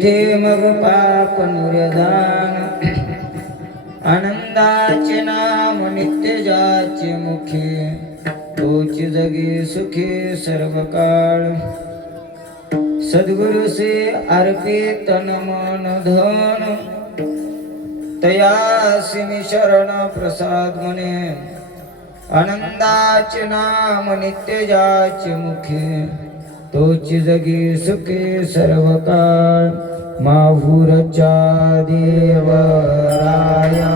तेथे मग पाप निर्दान आनंदाचे नाम नित्य जाचे मुखी तोची जगी सुखी सर्व काळ सद्गुरु से अर्पित तन मन धन तयासी मी शरण प्रसाद म्हणे आनंदाचे नाम नित्य जाचे मुखी तोची जगी सुखी सर्व काळ माहुरच्या देवराया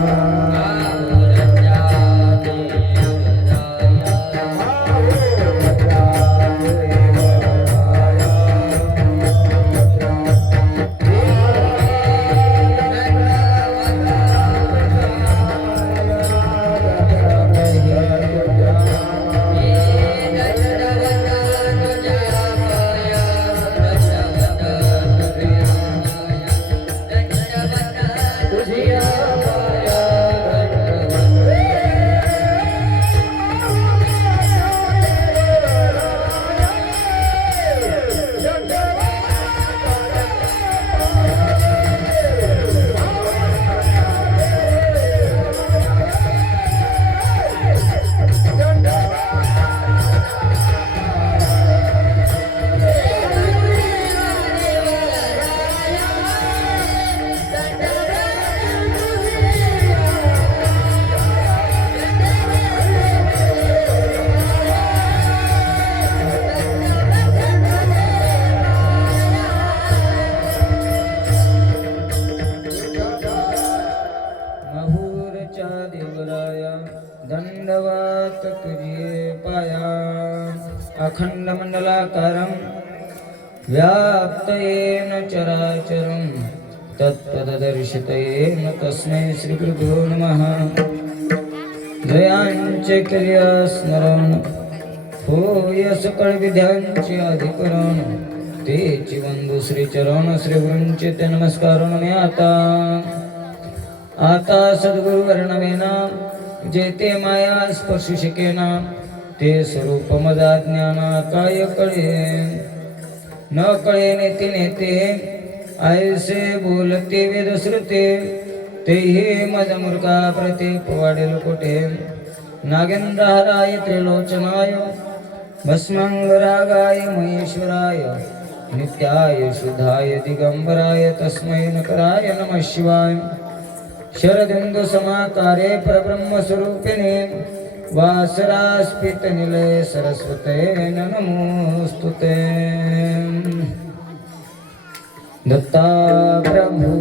दंडवत तुझे पाया अखंड मंडलाकारं व्याप्त येन चराचरं तत्पददर्शितेन तस्मै श्री गुरुभ्यो नमः जयांचे केले स्मरण होय सकळ विद्यांचे अधिकरण तेची वंदू श्री चरण श्री गुरूंचे ते नमस्कार मी आता सद्गुरु वर्णवेना जेते माया स्पर्श शिकेना ते स्वरूप मजा ज्ञाना काय कळे न कळे नेते नेते ऐसे बोलते वेद श्रुते ते हे मज मूर्खा प्रतीप वाढेल कोठे नागेंद्रहाराय त्रिलोचनाय भस्मांगरागाय महेश्वराय नित्याय शुद्धाय दिगंबराय तस्मै नकराय नमः शिवाय शरदिंदु समाकारे परब्रह्म स्वरूपिणे वासरास्पित निलय सरस्वते नमोस्तुते दत्ता प्रभु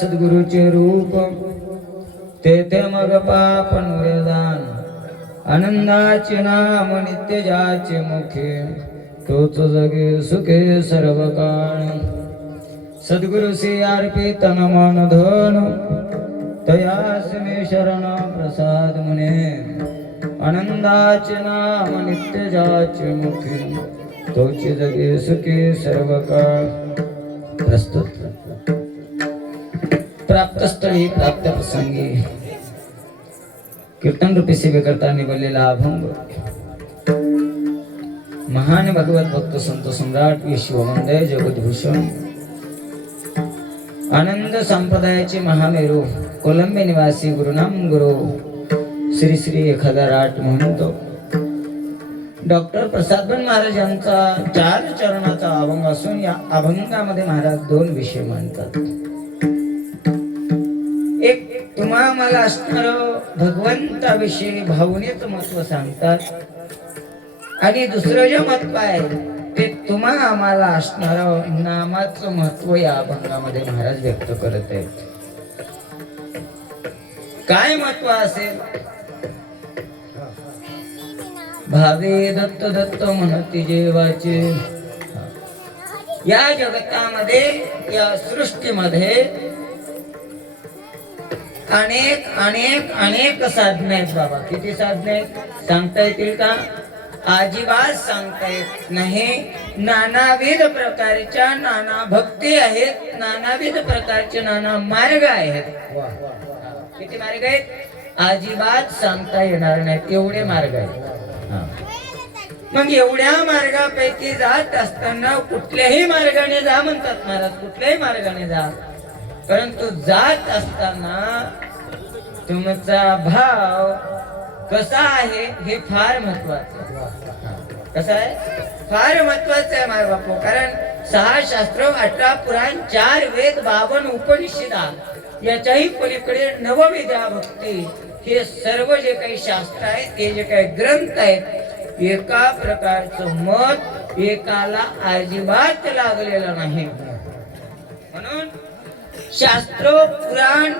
सद्गुरुचे रूप तेथे मग पाप निर्दान आनंदाचे नाम नित्य जाचे मुखे तोच जगे सुखे सर्व काळ सद्गुरु से अर्पित तन मन धन तयास मे शरण प्रसाद मुने आनंदाचे नाम नित्य जाचे मुखे तोच जगे सुखे सर्व काळ प्रस्तुत प्राप्त स्थळी प्राप्त प्रसंगी कीर्तन रूपी सेवे करता निवडलेला अभंग महान भगवत भक्त संत सम्राट विश्ववंदय जगद्भूषण आनंद संप्रदायाचे महामेरू कोलंबे निवासी गुरुनाम गुरु श्री श्री 1008 म्हणतो डॉक्टर प्रसादबन महाराज यांचा 4 चरणाचा अभंग असून या अभंगामध्ये महाराज 2 विषय मांडतात. एक तुम्हा मला असणार भगवंताविषयी भावनेचं महत्व सांगतात आणि दुसरं जे महत्व आहे ते तुम्हा आम्हाला असणार नामाचं महत्व या अभंगामध्ये महाराज व्यक्त करत आहेत. काय महत्व असेल? भावे दत्त दत्त म्हणती जेवाचे या जगतामध्ये या सृष्टीमध्ये अनेक अनेक अनेक साधने आहेत बाबा. किती साधने आहेत सांगता येतील का? अजिबात सांगता येत नाही. नानाविध प्रकारच्या नाना भक्ती आहेत, नानाविध प्रकारचे नाना मार्ग आहेत. किती मार्ग आहेत अजिबात सांगता येणार नाहीत, एवढे मार्ग आहेत. हा. मग एवढ्या मार्गापैकी जात असताना कुठल्याही मार्गाने जा म्हणतात महाराज, कुठल्याही मार्गाने जा, परंतु जात असताना तुमचा भाव कसा आहे हे फार महत्वाचं. कसं आहे? फार महत्वाचं आहे माझ्या बापू. कारण 6 शास्त्र, 18 पुराण, 4 वेद, 52 उपनिषदा, याच्याही पलीकडे नवविद्या भक्ती, हे सर्व जे काही शास्त्र आहेत, ते जे काही ग्रंथ आहेत, एका प्रकारचं मत एकाला अजिबात लागलेलं नाही. म्हणून शास्त्र पुराण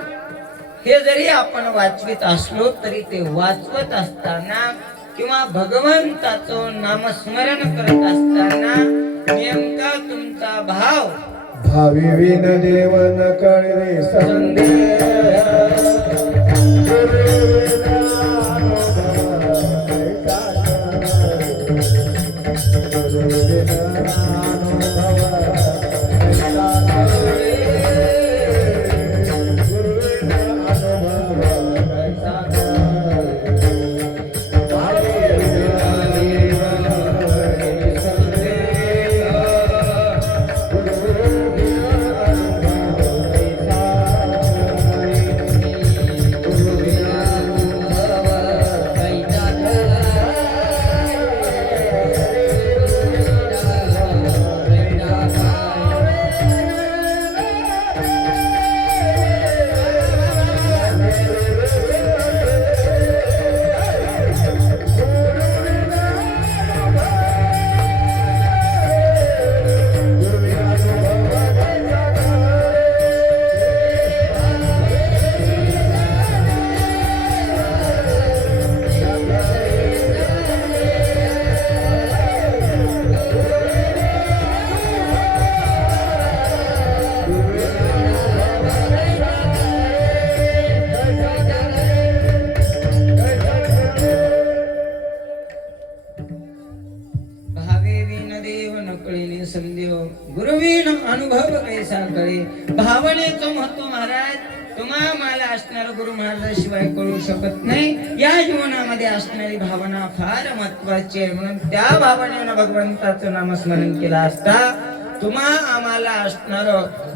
हे जरी आपण वाचवीत असलो तरी ते वाचवत असताना किंवा भगवंताचं नामस्मरण करत असताना नेमका तुमचा भाव भावी विन देव न कळे संदेह. गुरुवीन अनुभव कैसा कळे. भावनेचं महत्व महाराज तुम्हा मला असणार गुरु महाराजाशिवाय कळू शकत नाही. या जीवनामध्ये असणारी भावना फार महत्वाची आहे. म्हणून त्या भावनेनं भगवंताचं नामस्मरण केलं असता तुम्हा आम्हाला असणार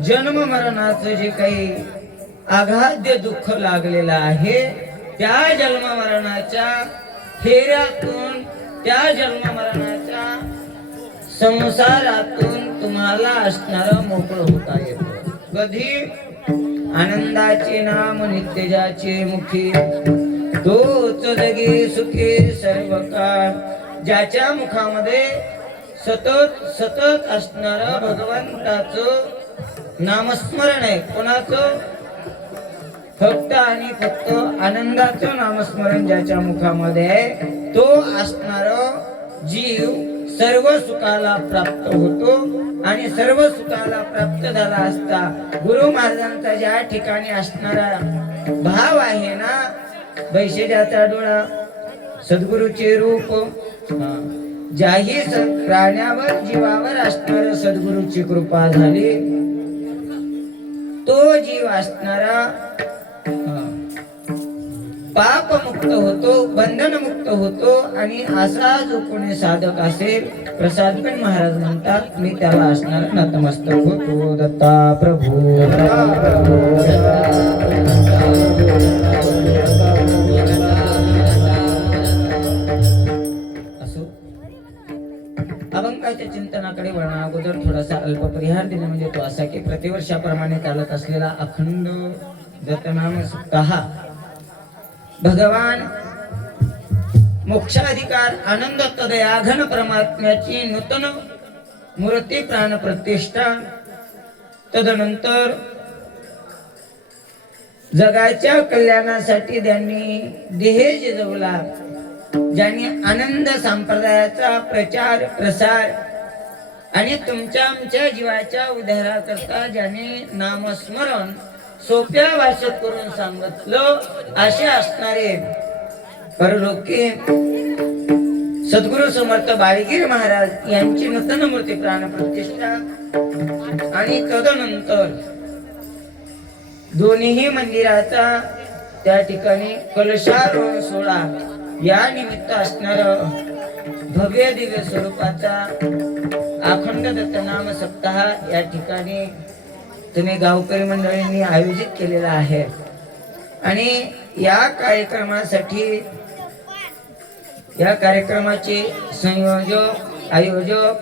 जन्म मरणाचं जे काही आघाद्य दुःख लागलेलं आहे, त्या जन्म मरणाच्या फेऱ्यातून, त्या जन्म मरणाच्या संसारातून तुम्हाला असणार मोकळं होता येतं. कधी? आनंदाचे नाम नित्यजाचे मुखी, तोच जगी सुखी सर्व काळ. ज्याच्या मुखामध्ये सतत सतत असणार भगवंताचं नामस्मरण आहे. कोणाचं? फक्त आणि फक्त आनंदाचं नामस्मरण ज्याच्या मुखामध्ये आहे, तो असणार जीव सर्व सुखाला प्राप्त होतो. आणि सर्व सुखाला प्राप्त झाला असता गुरु महाराजांचा ज्या ठिकाणी असणारा भाव आहे ना, वैशिष्ट्याचा डोळा, सद्गुरूचे रूप, ज्याही प्राण्यावर जीवावर असणारा सद्गुरूची कृपा झाली, तो जीव असणारा पाप मुक्त होतो, बंधन मुक्त होतो. आणि असा जो कोणी साधक असेल, प्रसादगण महाराज म्हणतात, मी त्याला असणार नतमस्तक होतो. दत्ता प्रभू असो. अभंगाच्या चिंतनाकडे वळणा अगोदर थोडासा अल्प परिहार देणे म्हणजे तो असा की प्रतिवर्षाप्रमाणे चालत असलेला अखंड दत्तनाम सप्ताह भगवान मोक्षाधिकार आनंद तदया घन परमात्म्याची नूतन मूर्ती प्राण प्रतिष्ठा, तदनंतर जगाच्या कल्याणासाठी ज्यांनी देह जिजवला, ज्यांनी आनंद संप्रदायाचा प्रचार प्रसार आणि तुमच्या आमच्या जीवाच्या उद्धाराकरता ज्यांनी नामस्मरण सोप्या भाषेत करून सांगितलं, असे असणारे परलोकी सद्गुरु समर्थ बाळगीर महाराज यांची नूतन मूर्ती प्राण प्रतिष्ठा आणि तदनंतर दोन्ही मंदिराचा त्या ठिकाणी कलशारोहण सोहळा या निमित्त असणार भव्य दिव्य स्वरूपाचा अखंड दत्तनाम सप्ताह या ठिकाणी तुम्ही गावकरी मंडळींनी आयोजित केलेला आहे. आणि या कार्यक्रमाचे संयोजक आयोजक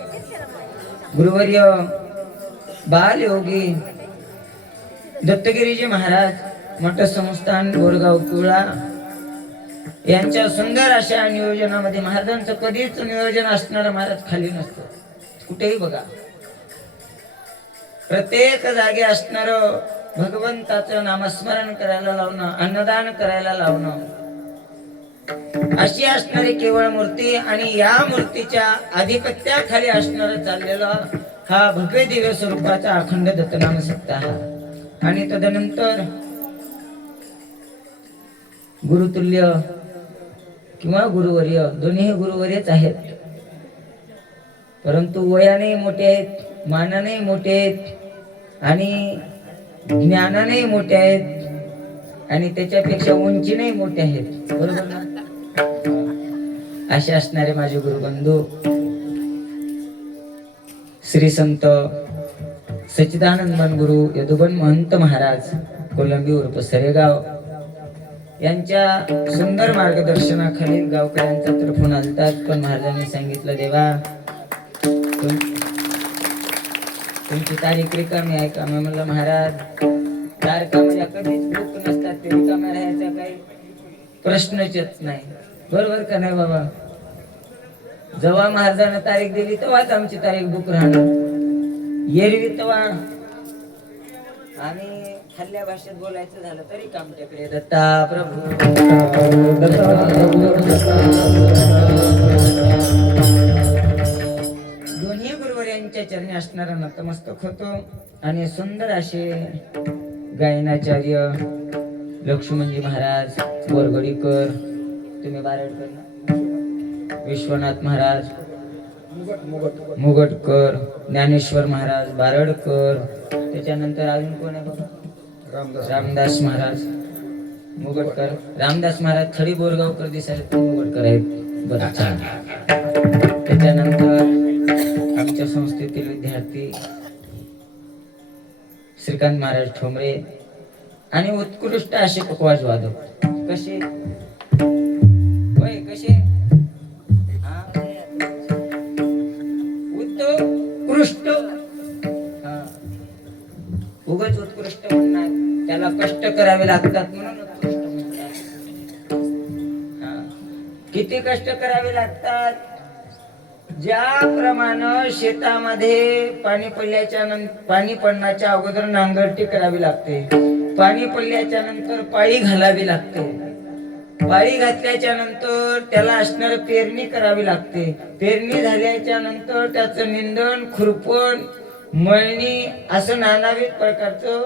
गुरुवर्य बालयोगी दत्तगिरीजी महाराज मठ संस्थान बोरगाव कुळा यांच्या सुंदर अशा नियोजनामध्ये महाराजांचं कधीच नियोजन असणारं महाराज खाली नसतं. कुठेही बघा प्रत्येक जागी असणार भगवंताचं नामस्मरण करायला लावणं, अन्नदान करायला लावणं अशी असणारी केवळ मूर्ती आणि या मूर्तीच्या आधिपत्याखाली असणार चाललेला हा भव्य दिव्य स्वरूपाचा अखंड दत्तनाम सप्ताह. आणि तदनंतर गुरुतुल्य किंवा गुरुवर्य दोन्ही गुरुवर्यच आहेत, परंतु वयाने मोठे आहेत, मानाने मोठे आहेत आणि ज्ञानाने मोठे आहेत आणि त्याच्यापेक्षा उंचीने मोठे आहेत. बरोबर ना? असे असणारे माझे गुरुबंधू श्री संत सच्चिदानंद गुरु यदुबन महंत महाराज कोलंबी उर्फ सरेगाव यांच्या सुंदर मार्गदर्शनाखाली गावकऱ्यांचा तर फोन आलतात, पण महाराजांनी सांगितलं देवा तुमची तारीख रिकामी आहे का? मी म्हणलं महाराज तारखा म्हणजे कधीच बुक नसतात, ते रिकाम्या राहायचा काही प्रश्नच येत नाही. बरोबर का नाही बाबा? जेव्हा महाराजांना तारीख दिली तेव्हाच आमची तारीख बुक राहणार. एरवी तेव्हा आणि हल्ल्या भाषेत बोलायचं झालं तरी आमच्याकडे दत्ता प्रभू दोन्ही गुरुवर्यांच्या चरणी असणारा नतमस्तक होतो. आणि सुंदर असे गायनाचार्य लक्ष्मणजी महाराज बोरगडीकर, तुम्ही बारडकर ना, विश्वनाथ महाराज मुगटकर, ज्ञानेश्वर महाराज बारडकर, त्याच्यानंतर अजून कोण आहे बघा? रामदास महाराज मुगटकर. रामदास महाराज थडी बोरगावकर दिसायला ते मुगटकर आहेत. बरं, छान. त्याच्यानंतर आमच्या संस्थेतील विद्यार्थी श्रीकांत महाराज ठोंबरे आणि उत्कृष्ट असे पकवाज वादक. कसे कसे उत्कृष्ट, उगाच उत्कृष्ट म्हणणार, त्याला कष्ट करावे लागतात म्हणून उत्कृष्ट म्हणतात. किती कष्ट करावे लागतात? ज्याप्रमाणे शेतामध्ये पाणी पडण्याच्या अगोदर नांगरटी करावी लागते, पाणी पडल्याच्या नंतर पाळी घालावी लागते, पाळी घातल्याच्या नंतर त्याला असणार पेरणी करावी लागते, पेरणी झाल्याच्या नंतर त्याचं निंदण, खुरपण, मळणी असं नानाविध प्रकारचं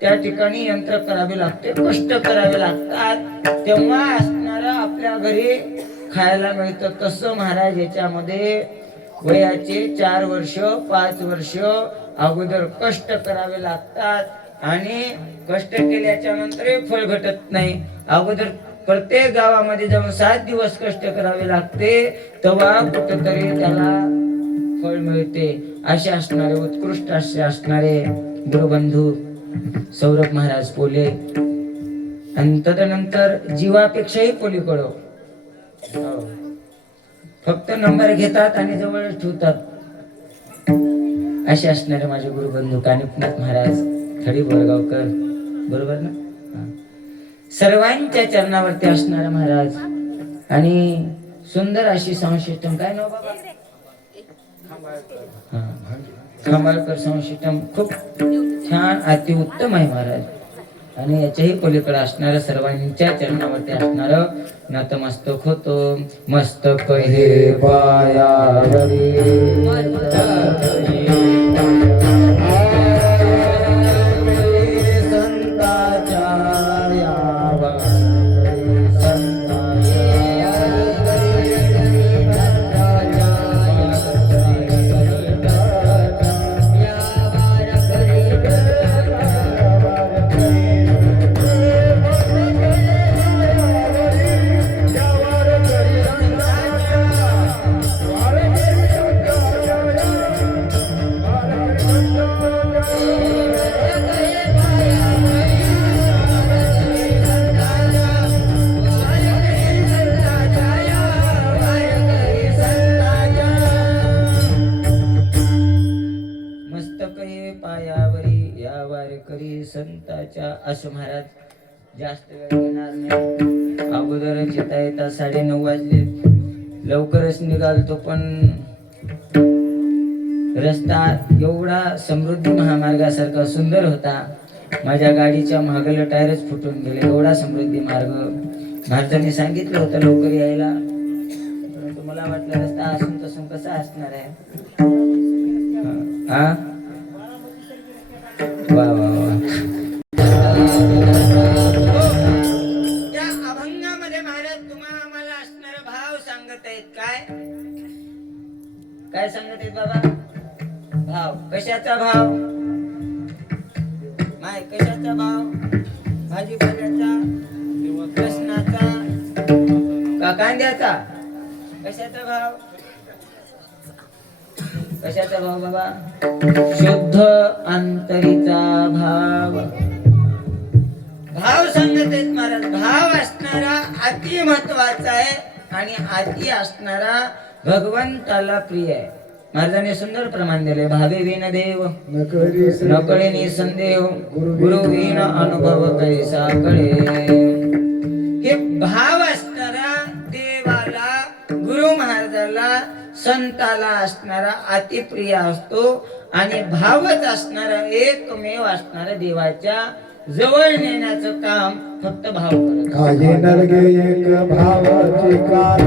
त्या ठिकाणी यंत्र करावे लागते, कष्ट करावे लागतात, तेव्हा असणारा आपल्या घरी खायला मिळतं. तसं महाराज याच्यामध्ये वयाचे 4 वर्ष 5 वर्ष अगोदर कष्ट करावे लागतात आणि कष्ट केल्याच्या नंतर फळ भेटत नाही. अगोदर प्रत्येक गावामध्ये जाऊन 7 दिवस कष्ट करावे लागते, तेव्हा कुठंतरी त्याला फळ मिळते. असे असणारे उत्कृष्ट असे असणारे गुरुबंधू सौरभ महाराज पोले आणि तदनंतर जीवापेक्षाही पलीकडं फक्त नंबर घेतात आणि जवळ ठेवतात. असे असणारे माझे गुरुबंधू कानिपनाथ महाराज थडी बोरगावकर. बरोबर ना? सर्वांच्या चरणावरती असणारा महाराज आणि सुंदर अशी संशिष्टम. काय नाव बाबा? खांबाळकर संशिष्टम. खूप छान अतिउत्तम आहे महाराज. आणि याच्याही पलीकडे असणारं सर्वांच्या चरणावरती असणारं नतमस्तक होतो. मस्तक हे पायावरी अच्छा असं महाराज जास्त वेळ घेणार नाही. अगोदरच येता येता 9:30 वाजले. लवकरच निघालतो पण रस्ता एवढा समृद्धी महामार्गासारखा सुंदर होता. माझ्या गाडीच्या मागलं टायरच फुटून गेले. एवढा समृद्धी मार्ग महाराजांनी सांगितलं होतं लवकर यायला. परंतु मला वाटलं रस्ता असून तसून कसा असणार आहे. हा वा वा वा. या अभंगामध्ये महाराज तुम्हाला आम्हाला असणारा भाव सांगत आहेत. काय काय सांगत आहेत बाबा. भाव कशाचा भाव. माय कशाचा भाव. भाजीपाल्याचा, लसणाचा का कांद्याचा. कशाचा भाव. कशाचा भाव बाबा. शुद्ध अंतरीचा भाव. भाव सांगत आहेत महाराज. भाव असणारा अति महत्वाचा आहे आणि अति असणारा भगवंताला प्रिय आहे. महाराजांनी सुंदर प्रमाण दिले. भावे विन देव नकळे निसंदेह गुरु विन अनुभव कैसा कळे. हे भाव असणारा देवाला, गुरु महाराजाला, संताला असणारा अतिप्रिय असतो आणि भावच असणारा एकमेव असणारा देवाच्या जवळ नेण्याचं काम फक्त भाव करत. काही नरगे एक भावाचे कारण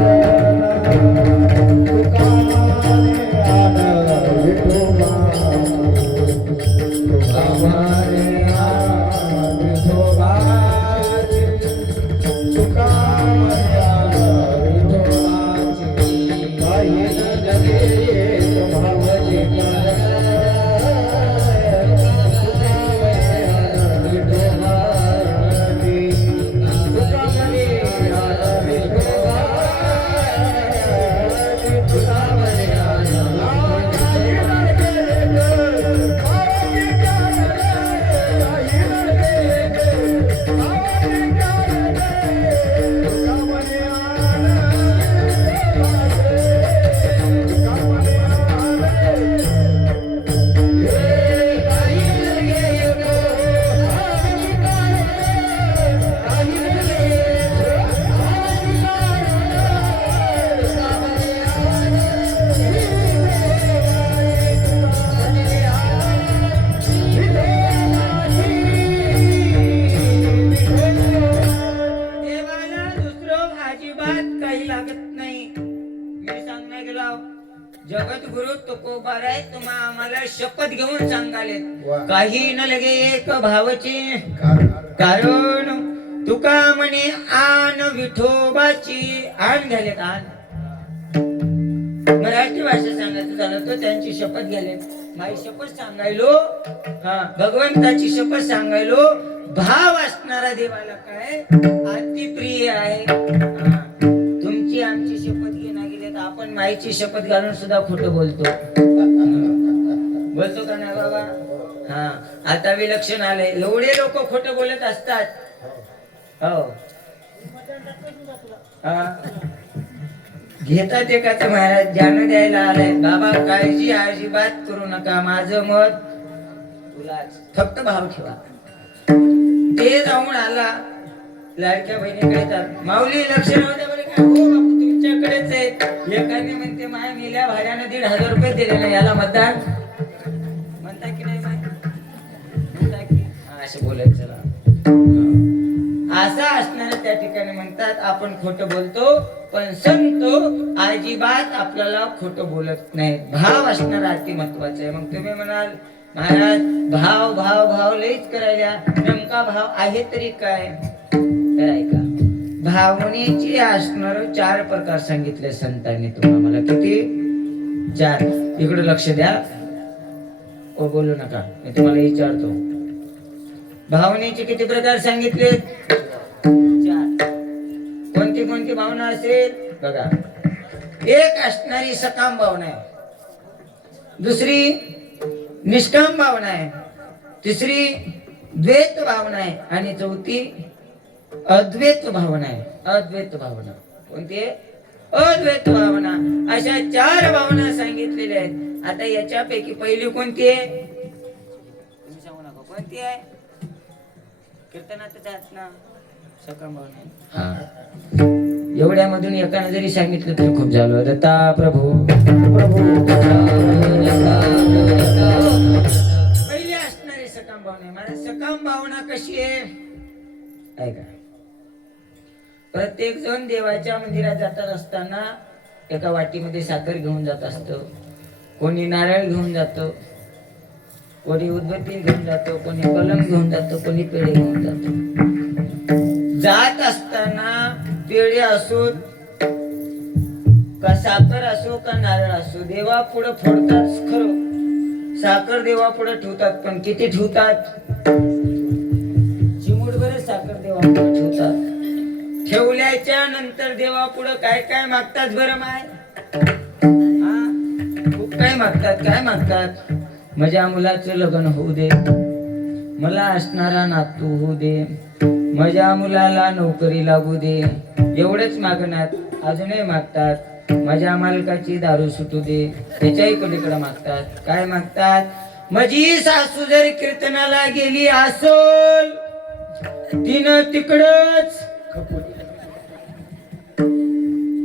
जगद्गुरु तुकोबाराय तुम्हा आम्हाला शपथ घेऊन सांगाले. काही न लगे एक भावची कारण तुका म्हणे आन विठोबाची. आण घ्याले का. मराठी भाषा सांगायचं झालं तर त्यांची शपथ घ्याले. माझी शपथ सांगायलो. हा भगवंताची शपथ सांगायलो. भाव असणारा देवाला काय अतिप्रिय आहे. तुमची आमची शपथ घेणं गेले तर आपण माईची शपथ घालून सुद्धा खोटं बोलतो. बोलतो का ना बाबा. हा आता विलक्षण आले. एवढे लोक खोटं बोलत असतात. हो घेतात एकाच महाराज ज्यानं द्यायला आलाय. बाबा काळजी अजिबात करू नका. माझं मत तुलाच. फक्त भाव ठेवा. ते जाऊन आला लाडक्या बहिणीकडे तर माऊली लक्ष नव्हते बरे काय. हो बापू तुमच्याकडेच आहे. एकाने म्हणते माय मेल्या भाड्यानं 1,500 रुपये दिले ना याला मतदान म्हणता की नाही. म्हणता की असे बोलत चला. असं असणारे त्या ठिकाणी म्हणतात आपण खोटं बोलतो पण संत अजिबात आपल्याला खोटं बोलत नाही. भाव असणारा अति महत्वाचं आहे. मग तुम्ही म्हणाल महाराज भाव भाव भाव लईच करायला. नेमका भाव आहे तरी काय. तर ऐका भावनेची असणार 4 प्रकार सांगितले संतांनी तुम्हाला. किती 4. इकडे लक्ष द्या. ओ बोलू नका मी तुम्हाला विचारतो. भावनेचे किती प्रकार सांगितले. 4. कोणती कोणती भावना असेल बघा. एक असणारी सकाम भावना आहे. दुसरी निष्काम भावना आहे. तिसरी द्वैत भावना आहे आणि चौथी अद्वैत भावना आहे. अद्वैत भावना कोणती आहे. अद्वैत भावना. अशा 4 भावना सांगितलेल्या आहेत. आता याच्यापैकी पहिली कोणती आहे तुम्ही सांगू नका. कोणती आहे. कीर्तनात जात ना सकाम हा एवढ्यामधून एकानं जरी सांगितलं तर खूप झालं. दत्ता प्रभू पहिले असणारे सकाम भावना. मला सकाम भावना कशी आहे ऐका. प्रत्येक जण देवाच्या मंदिरात जात असताना एका वाटीमध्ये साखर घेऊन जात असतं, कोणी नारळ घेऊन जातं, कोणी उदबत्ती घेऊन जातो, कोणी कलम घेऊन जातो, कोणी पेढे घेऊन जातो. जात असताना पेढे असो का साखर असो का नारळ असो देवा पुढे फोडतात खरं. साखर देवा पुढे ठेवतात, पण किती ठेवतात? चिमूटभर साखर देवा पुढे ठेवतात. ठेवल्याच्या नंतर देवा पुढे काय काय मागतात बरं माय? खूप काय मागतात. काय मागतात? माझ्या मुलाचं लग्न होऊ दे, मला असणारा नातू होऊ दे, माझ्या मुलाला नोकरी लागू दे. एवढंच मागणार. अजूनही मागतात माझ्या मालकाची दारू सुटू दे. त्याच्याही पलीकडे मागतात. काय मागतात? माझी सासू जर कीर्तनाला गेली असोल तिनं तिकडच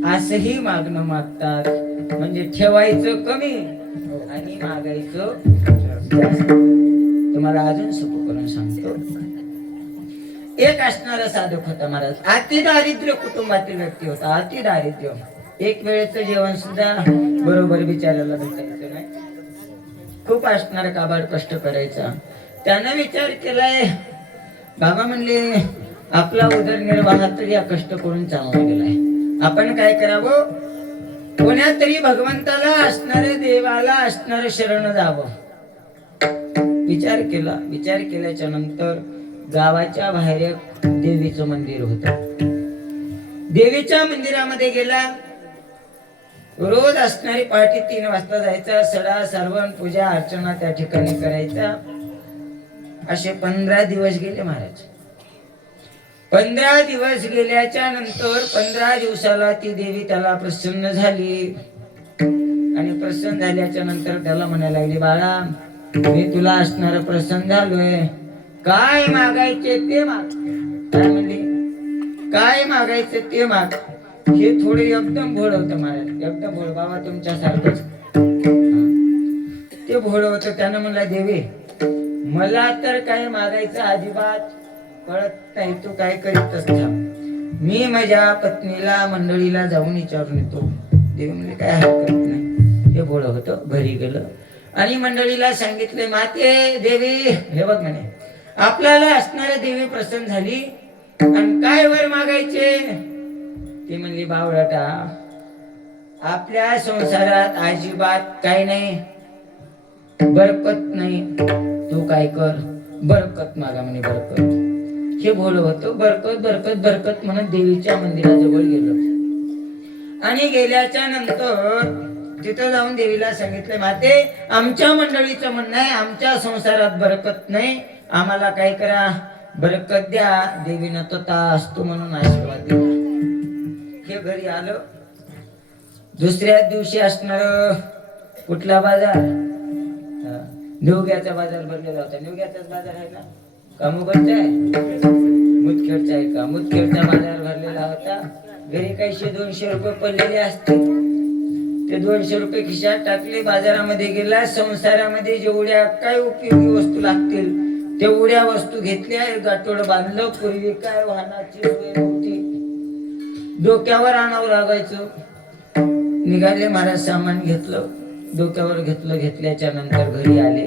असंही मागणं मागतात. म्हणजे ठेवायचं कमी आणि मागायचं जास्त. तुम्हाला अजून सोपं करून सांगतो. एक असणारा साधक होता महाराज. अति दारिद्र्य कुटुंबातील व्यक्ती होता. अति दारिद्र्य. एक वेळेचं जेवण सुद्धा बरोबर बिचारायला भेटायचं नाही. खूप असणारा काबाड कष्ट करायचा. त्यानं विचार केलाय बाबा म्हणले आपला उदरनिर्वाह तरी या कष्ट करून चालला गेलाय. आपण काय करावं? कोण्यातरी भगवंताला असणारे देवाला असणारे शरण जावं. विचार केला. विचार केल्याच्या नंतर गावाच्या बाहेर एक देवीचं मंदिर होतं. देवीच्या मंदिरामध्ये गेला. रोज असणारी पहाटे 3 वाजता जायचा. सडा सर्वण पूजा अर्चना त्या ठिकाणी करायचा. असे 15 दिवस गेले महाराज. 15 दिवस गेल्याच्या नंतर 15 दिवसाला ती देवी त्याला प्रसन्न झाली. आणि प्रसन्न झाल्याच्या नंतर त्याला म्हणायला लागली बाळा मी तुला असणार प्रसन्न झालोय. काय मागायचे ते माग. काय म्हणली? काय मागायचं ते माग. हे थोडे एकदम भोळ होतं महाराज. एकदम भोळ. बाबा तुमच्यासारखंच ते भोळ होतं. त्यानं म्हणला देवी मला तर काय मागायचं अजिबात कळत नाही. तू काय करीतच थांब. मी माझ्या पत्नीला मंडळीला जाऊन विचारून येतो. देवी म्हणजे काय हरकत नाही. ते भोळ होतं. घरी गेलं आणि मंडळीला सांगितले माते देवी हे बघ म्हणे आपल्याला असणाऱ्या देवी प्रसन्न झाली आणि काय वर मागायचे? ते म्हणली बावळटा आपल्या संसारात अजिबात काय नाही, बरकत नाही. तू काय कर बरकत मागा म्हणे. बरकत. हे बोल होतं. बरकत बरकत बरकत म्हणून देवीच्या मंदिराजवळ गेलो. आणि गेल्याच्या नंतर तिथं जाऊन देवीला सांगितलं माते आमच्या मंडळीचं म्हणणं आहे आमच्या संसारात बरकत नाही. आम्हाला काय करा बरकत द्या. देवीनं तो असतो म्हणून आशीर्वाद दिला. हे घरी आलं. दुसऱ्या दिवशी असणार कुठला बाजार? निवग्याचा बाजार भरलेला होता. निवग्याचाच बाजार आहे का? का मुगलचा आहे? मुदखेडचा आहे का? मुदखेडचा बाजार भरलेला होता. घरी काही 100-200 रुपये पडलेले असते. ते 200 रुपये खिशात टाकले. बाजारामध्ये गेला. संसारामध्ये जेवढ्या काय उपयोगी वस्तू लागतील तेवढ्या वस्तू घेतल्या. गाठोड बांधलं. पूर्वी काय वाहनाची सोय नव्हती. डोक्यावर आणावं लागायचं. निघाले महाराज. सामान घेतलं डोक्यावर घेतलं. घेतल्याच्या नंतर घरी आले.